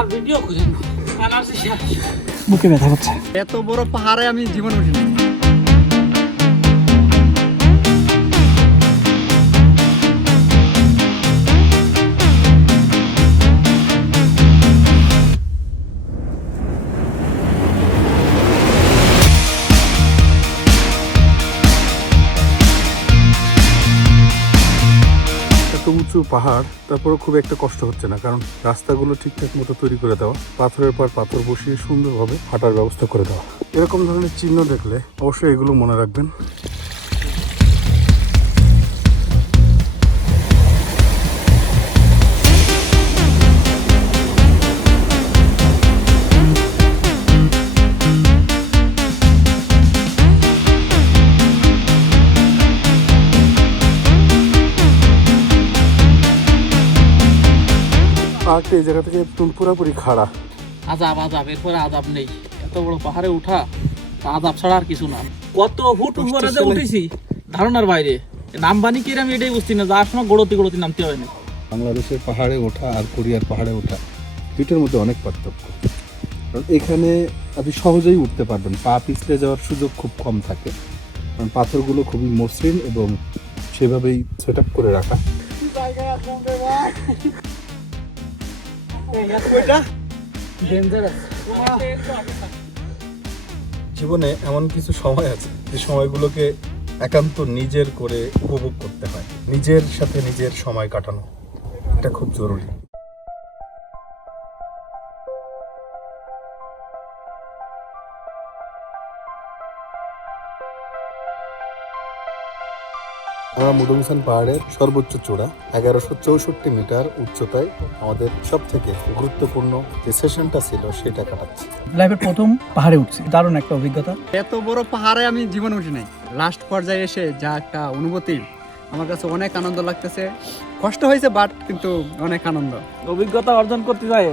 আর video করেন আনারসি শেষ। বুকে ব্যথা করছে। এত বড় পাহাড়ে আমি জীবন উঠিনি। এত উঁচু পাহাড়, তারপরে খুব একটা কষ্ট হচ্ছে না, কারণ রাস্তাগুলো ঠিকঠাক মতো তৈরি করে দেওয়া, পাথরের পর পাথর বসিয়ে সুন্দরভাবে হাঁটার ব্যবস্থা করে দেওয়া। এরকম ধরনের চিহ্ন দেখলে অবশ্যই এগুলো মনে রাখবেন। পাহাড়টা এই জায়গা থেকে একদম পুরোপুরি খাড়া। আজাব আজাব, এরপরে আজাব নেই। এত বড় পাহাড়ে উঠা আজাব ছাড়া আর কিছু না। কত ফুট উপরে যে উঠেছি ধারণার বাইরে। নামবানি কি আমি এটাই বুঝছি না, যার সময় গড়তি গড়তি নামতে হয় না। বাংলাদেশের পাহাড়ে ওঠা আর কোরিয়ার পাহাড়ে ওঠা দুইটার মধ্যে অনেক পার্থক্য। কারণ এখানে আপনি সহজেই উঠতে পারবেন, পা পিছলে যাওয়ার সুযোগ খুব কম থাকে, কারণ পাথরগুলো খুবই মসৃণ এবং সেভাবেই সেট আপ করে রাখা। জীবনে এমন কিছু সময় আছে যে সময়গুলোকে একান্ত নিজের করে উপভোগ করতে হয়, নিজের সাথে নিজের সময় কাটানো, এটা খুব জরুরি। আমরা মধুমিশন পাহাড়ের সর্বোচ্চ চূড়া 1164 মিটার উচ্চতায় আমাদের সব থেকে গুরুত্বপূর্ণ যে সেশনটা ছিল সেটা কাটাচ্ছি। লাইফের প্রথম পাহাড়ে উঠছি, দারুণ একটা অভিজ্ঞতা। এত বড় পাহাড়ে আমি জীবন উঠি নাই। লাস্ট পর্যায়ে এসে যা একটা অনুভূতি, আমার কাছে অনেক আনন্দ লাগতেছে। কষ্ট হয়েছে বাট কিন্তু অনেক আনন্দ। অভিজ্ঞতা অর্জন করতে যায়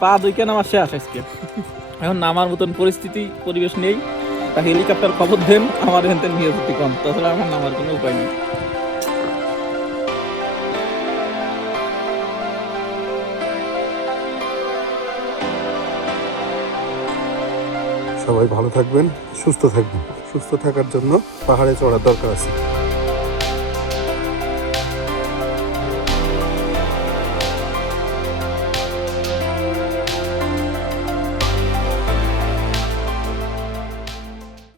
পা দুইকে নামার শেষ আজকে। এখন নামার মতন পরিস্থিতি পরিবেশ নেই। তা হেলিকপ্টার খবর দেন, আমার এখান নিয়ে যেতে কম, তাছাড়া আমার নামার কোনো উপায় নেই। সবাই ভালো থাকবেন, সুস্থ থাকবেন। সুস্থ থাকার জন্য পাহাড়ে চড়ার দরকার আছে।